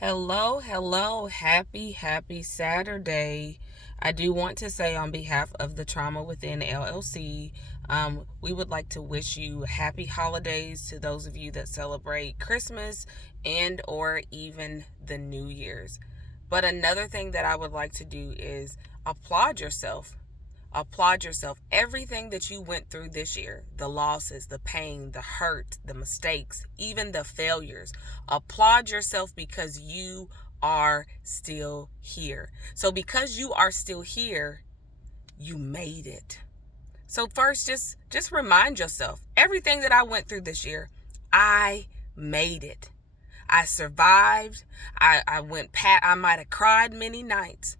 Hello. Happy Saturday. I do want to say on behalf of the Trauma Within LLC, we would like to wish you happy holidays to those of you that celebrate Christmas and or even the New Year's. But another thing that I would like to do is applaud yourself. Applaud yourself. Everything that you went through this year, the losses, the pain, the hurt, the mistakes, even the failures. Applaud yourself because you are still here. So because you are still here, you made it. So first just remind yourself, everything that I went through this year, I made it. I survived. I went pat I might have cried many nights,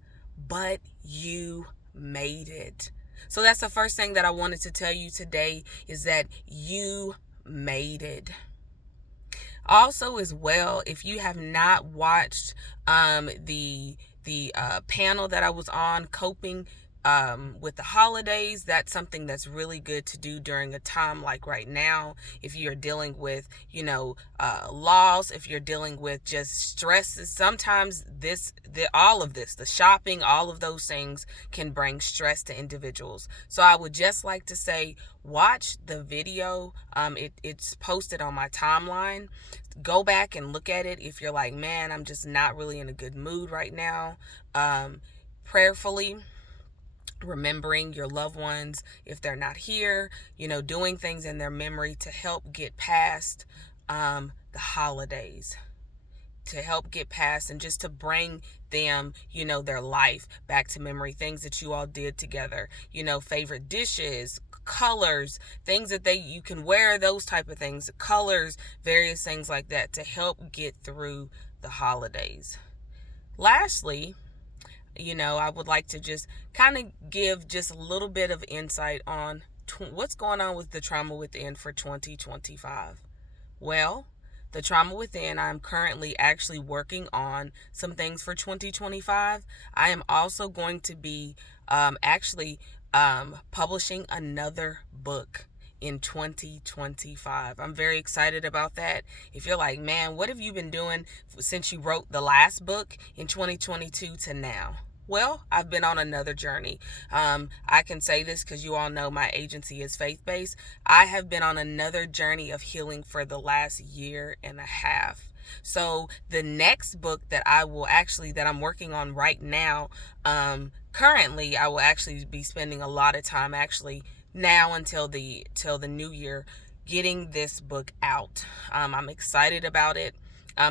but you made it. So that's the first thing that I wanted to tell you today, is that you made it. Also, as well, if you have not watched the panel that I was on, coping with the holidays, that's something that's really good to do during a time like right now. If you're dealing with, loss, if you're dealing with just stresses, sometimes all of this, the shopping, all of those things can bring stress to individuals. So I would just like to say, watch the video. It's posted on my timeline. Go back and look at it if you're like, man, I'm just not really in a good mood right now. Prayerfully remembering your loved ones if they're not here, doing things in their memory to help get past the holidays, to help get past and just to bring them, their life back to memory, things that you all did together, favorite dishes, colors, things that you can wear, those type of things, colors, various things like that to help get through the holidays. Lastly, I would like to just kind of give just a little bit of insight on what's going on with the Trauma Within for 2025. Well, the Trauma Within, I'm currently actually working on some things for 2025. I am also going to be publishing another book in 2025. I'm very excited about that. If you're like, man, what have you been doing since you wrote the last book in 2022 to now? Well, I've been on another journey. I can say this because you all know my agency is faith-based. I have been on another journey of healing for the last year and a half. So the next book that I'm working on right now, currently I will actually be spending a lot of time actually now until the new year getting this book out. I'm excited about it.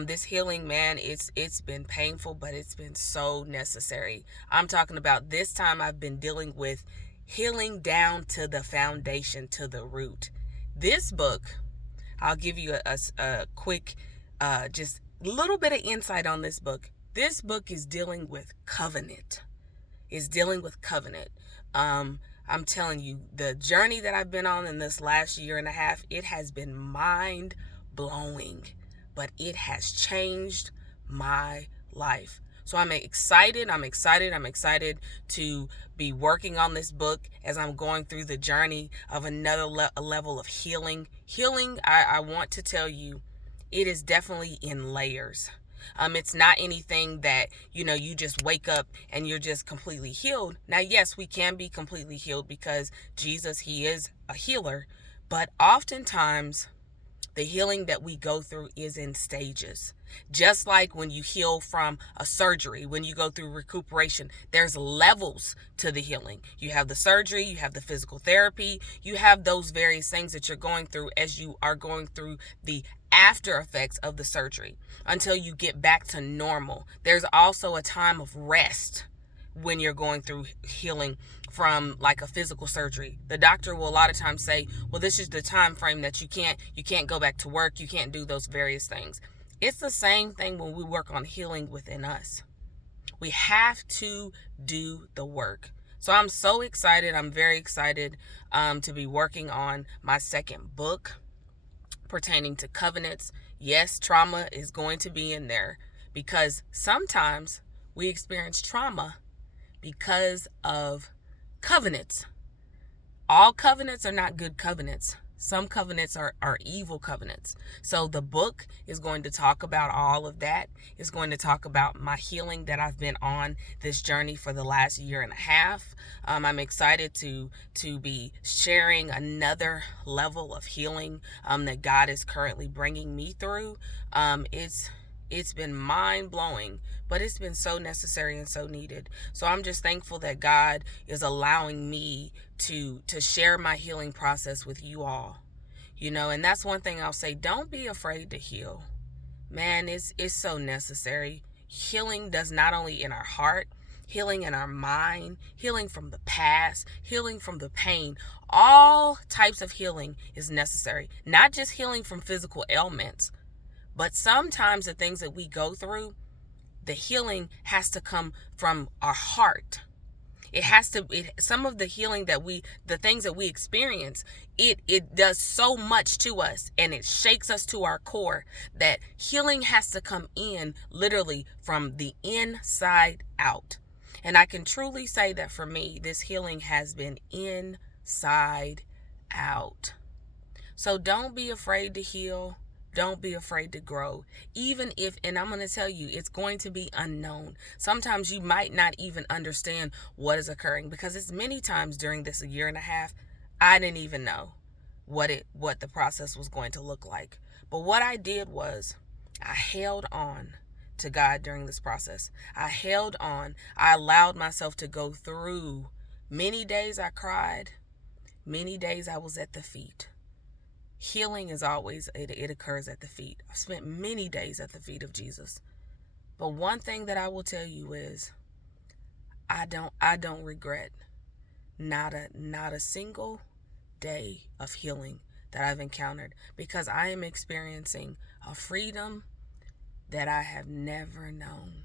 This healing, man, it's been painful, but it's been so necessary. I'm talking about this time I've been dealing with healing down to the foundation, to the root. This book, I'll give you a quick, just little bit of insight on this book. This book is dealing with covenant. It's dealing with covenant. I'm telling you, the journey that I've been on in this last year and a half, it has been mind blowing, but it has changed my life. So I'm excited to be working on this book as I'm going through the journey of another level of healing. I want to tell you, it is definitely in layers. It's not anything that, you just wake up and you're just completely healed. Now, yes, we can be completely healed because Jesus, he is a healer, but oftentimes the healing that we go through is in stages. Just like when you heal from a surgery, when you go through recuperation, there's levels to the healing. You have the surgery, you have the physical therapy, you have those various things that you're going through as you are going through the after effects of the surgery until you get back to normal. There's also a time of rest when you're going through healing from like a physical surgery. The doctor will a lot of times say, well, this is the time frame that you can't go back to work, you can't do those various things. It's the same thing when we work on healing within us. We have to do the work. So I'm so excited. I'm very excited to be working on my second book pertaining to covenants. Yes, trauma is going to be in there because sometimes we experience trauma because of covenants. All covenants are not good covenants. Some covenants are evil covenants. So the book is going to talk about all of that. It's going to talk about my healing that I've been on this journey for the last year and a half. I'm excited to be sharing another level of healing that God is currently bringing me through. It's been mind-blowing, but it's been so necessary and so needed. So I'm just thankful that God is allowing me to share my healing process with you all. And that's one thing I'll say. Don't be afraid to heal. Man, it's so necessary. Healing does not only in our heart, healing in our mind, healing from the past, healing from the pain. All types of healing is necessary. Not just healing from physical ailments, but sometimes the things that we go through, the healing has to come from our heart. Some of the healing the things that we experience, it does so much to us and it shakes us to our core that healing has to come in literally from the inside out. And I can truly say that for me, this healing has been inside out. So don't be afraid to heal. Don't be afraid to grow. Even if, and I'm going to tell you, it's going to be unknown. Sometimes you might not even understand what is occurring, because it's many times during this year and a half, I didn't even know what the process was going to look like. But what I did was I held on to God during this process. I held on. I allowed myself to go through. Many days I cried. Many days I was at the feet. Healing is always, it occurs at the feet. I've spent many days at the feet of Jesus. But one thing that I will tell you is I don't regret not a single day of healing that I've encountered, because I am experiencing a freedom that I have never known.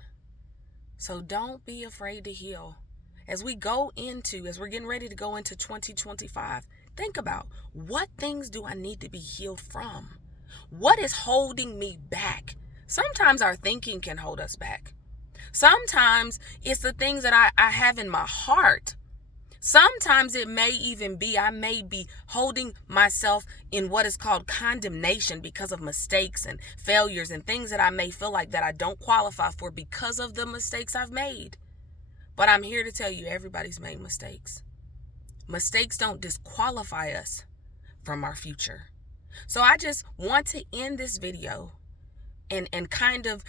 So don't be afraid to heal. As we're getting ready to go into 2025, think about, what things do I need to be healed from? What is holding me back? Sometimes our thinking can hold us back. Sometimes it's the things that I have in my heart. Sometimes it may even be, I may be holding myself in what is called condemnation because of mistakes and failures and things that I may feel like that I don't qualify for because of the mistakes I've made. But I'm here to tell you, everybody's made mistakes. Mistakes don't disqualify us from our future. So I just want to end this video and kind of,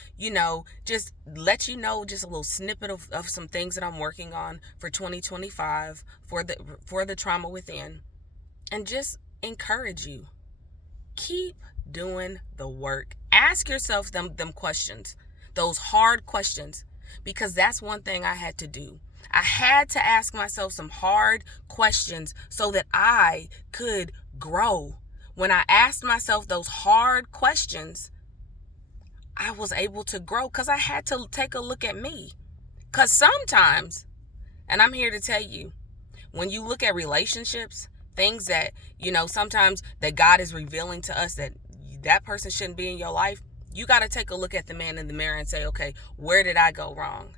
just let you know just a little snippet of some things that I'm working on for 2025 for the Trauma Within, and just encourage you. Keep doing the work. Ask yourself them questions, those hard questions, because that's one thing I had to do. I had to ask myself some hard questions so that I could grow. When I asked myself those hard questions, I was able to grow, because I had to take a look at me. Because sometimes, and I'm here to tell you, when you look at relationships, things that, sometimes that God is revealing to us that person shouldn't be in your life, you got to take a look at the man in the mirror and say, okay, where did I go wrong?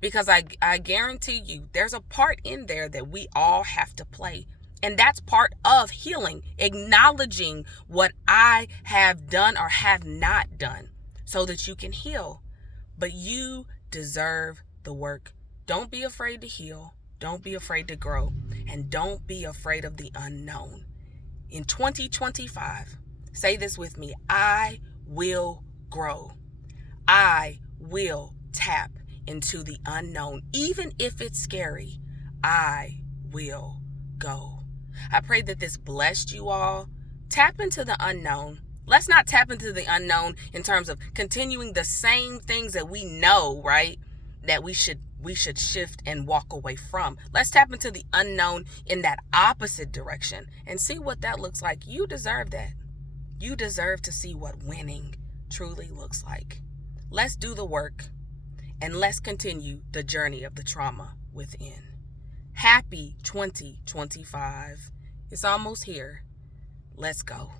Because I guarantee you, there's a part in there that we all have to play. And that's part of healing, acknowledging what I have done or have not done so that you can heal. But you deserve the work. Don't be afraid to heal. Don't be afraid to grow. And don't be afraid of the unknown. In 2025, say this with me: I will grow. I will tap into the unknown. Even if it's scary, I will go. I pray that this blessed you all. Tap into the unknown. Let's not tap into the unknown in terms of continuing the same things that we know, right? That we should shift and walk away from. Let's tap into the unknown in that opposite direction and see what that looks like. You deserve that. You deserve to see what winning truly looks like. Let's do the work, and let's continue the journey of the trauma within. Happy 2025. It's almost here. Let's go.